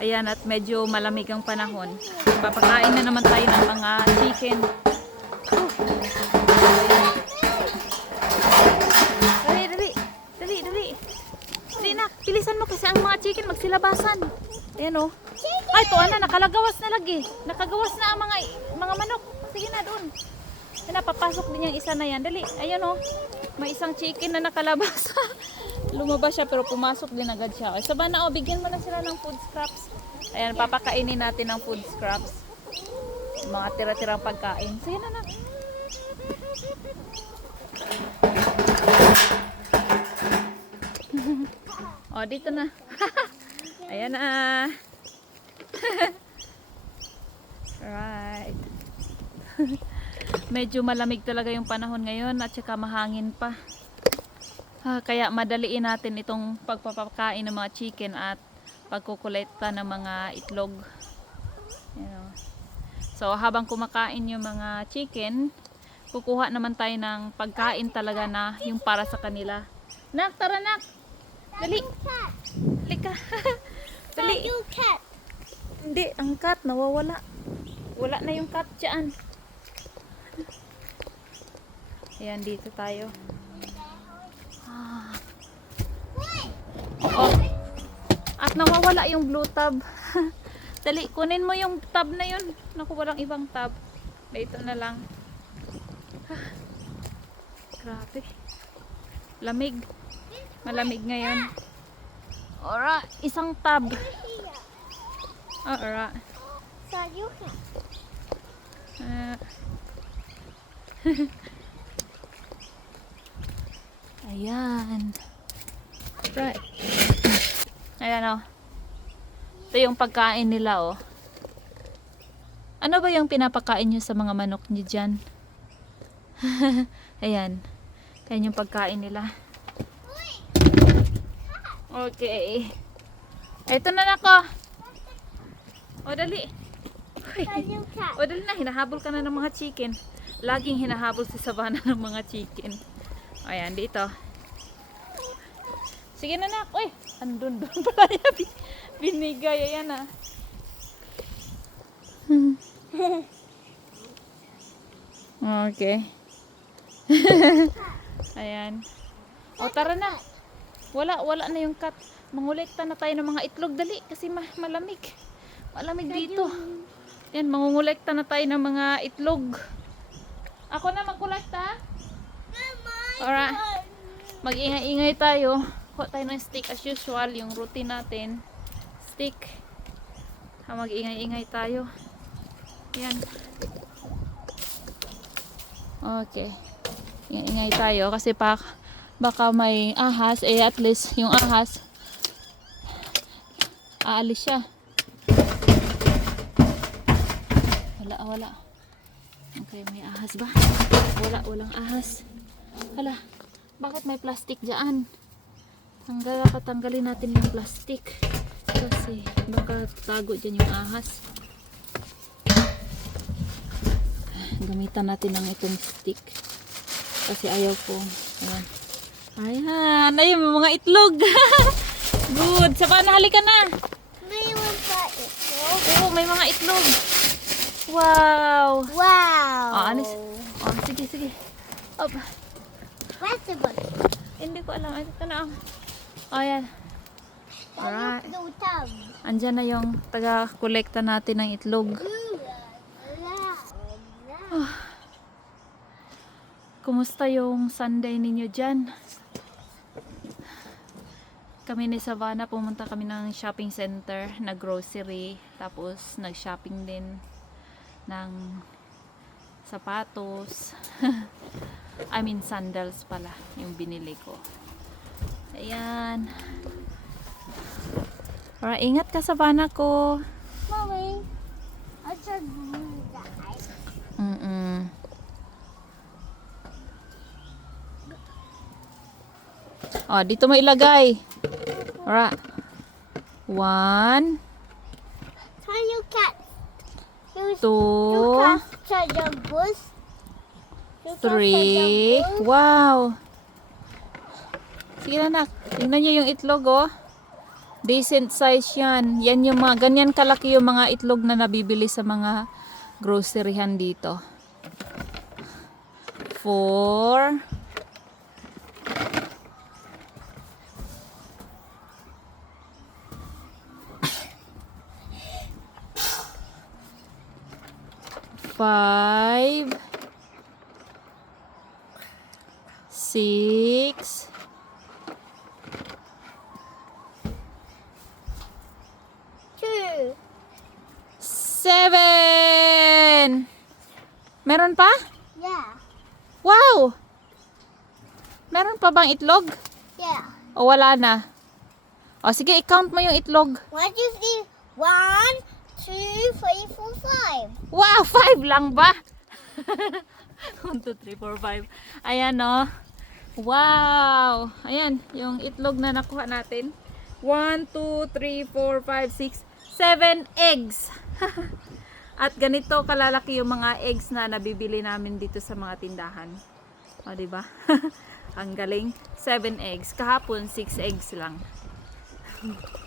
Ayan, at medyo malamig ang panahon. Papakain na naman tayo ng mga chicken. Dali, dali. Dali, dali. Dali na, pilisan mo kasi ang mga chicken magsilabasan. Ayan o. Ay, to na, nakalagawas na lagi. Nakagawas na ang mga mga manok. Sige na, doon. Ayan papasok din yung isa na yan. Dali, ayan o. May isang chicken na nakalabas. Lumabas siya pero pumasok din agad siya. Ay, saba na o, bigyan mo na sila ng food scraps. Ayan, papakainin natin ng food scraps. Mga tira-tirang pagkain. Sige na na. o, dito na. Ayan na. right. Medyo malamig talaga yung panahon ngayon at saka mahangin pa. Ah, kaya madaliin natin itong pagpapakain ng mga chicken at pagkukulekta ng mga itlog. Ayan o. So habang kumakain yung mga chicken, kukuha naman tayo ng pagkain talaga na yung para sa kanila. Nak, tara nak! Dali! Dali ka! Dali! You cat. Hindi, ang cat nawawala. Wala na yung cat dyan. Ayan, dito tayo. Ah. Oh. At nawawala yung blue tab. Dali, kunin mo yung tab na yun. Naku, walang ibang tab. Dito na lang. Grabe. Lamig. Malamig ngayon. Ora, isang tab. Here. Ora. Ah. Ayan. Right. Ayan o. Ito yung pagkain nila o. Ano ba yung pinapakain nyo sa mga manok nyo dyan? Ayan. Ayan yung pagkain nila. Okay. Ito na nako. O dali. O dali na, hinahabol ka na ng mga chicken. Laging hinahabol si Savannah ng mga chicken. Ayan, dito. Sige na nak. Uy, andun doon pala niya. Bin- Binigay, ayan ah. okay. ayan. O tara na. Wala, wala na yung cat. Mangulekta na tayo ng mga itlog. Dali, kasi ma- malamig. Malamig dito. Yan, mangungulekta na tayo ng mga itlog. Ako na magkulekta. Alright. Mag-ingay-ingay tayo. Kuha tayo ng stick as usual. Yung routine natin. Stick. Ha, mag-ingay-ingay tayo. Yan. Okay. Ingay tayo kasi pa baka may ahas. Eh at least yung ahas aalis siya. Wala, wala. Okay, may ahas ba? Wala, walang ahas. Hala, bakit may plastic dyan? Tanggal, patanggalin natin yung plastic. Kasi baka tago dyan yung ahas. Gamitan natin ng itong stick. Kasi ayaw ko. Ayan. Ayan, ayun, mga itlog. Good. Saba na, halika na. May pa ito. Oo, may mga itlog. Wow. Wow. Oh, alis. Oh, sige, sige. Op. Where's the book? Hindi ko alam. Ito na. Oh, ayan. Alright. No tab. Andyan na yung taga-kolekta natin ng itlog. Kumusta yung Sunday ninyo dyan? Kami ni Savannah, pumunta kami ng shopping center, na grocery, tapos nag-shopping din ng sapatos. I mean sandals pala, yung binili ko. Ayan. Para ingat ka Savannah ko. Mommy, I should that. Mm-mm. Oh, dito mo ilagay. Alright. One, Turn your cat. You, two, you capture the bus. You three. Wow. Sige na, nak. Tingnan niyo yung itlog, oh. Decent size yan. Yan yung mga, ganyan kalaki yung mga itlog na nabibili sa mga groceryhan dito. Four. Five. Six. Two. Seven! Meron pa? Yeah. Wow! Meron pa bang itlog? Yeah. O wala na? O sige, i-count mo yung itlog. One, two, three. One, two, three, four, five. Wow! Five lang ba? One, two, three, four, five. Ayan o. Wow! Ayan, yung itlog na nakuha natin. One, two, three, four, five, six, seven eggs. At ganito kalalaki yung mga eggs na nabibili namin dito sa mga tindahan. O, di ba? Ang galing. Seven eggs. Kahapon, six eggs lang.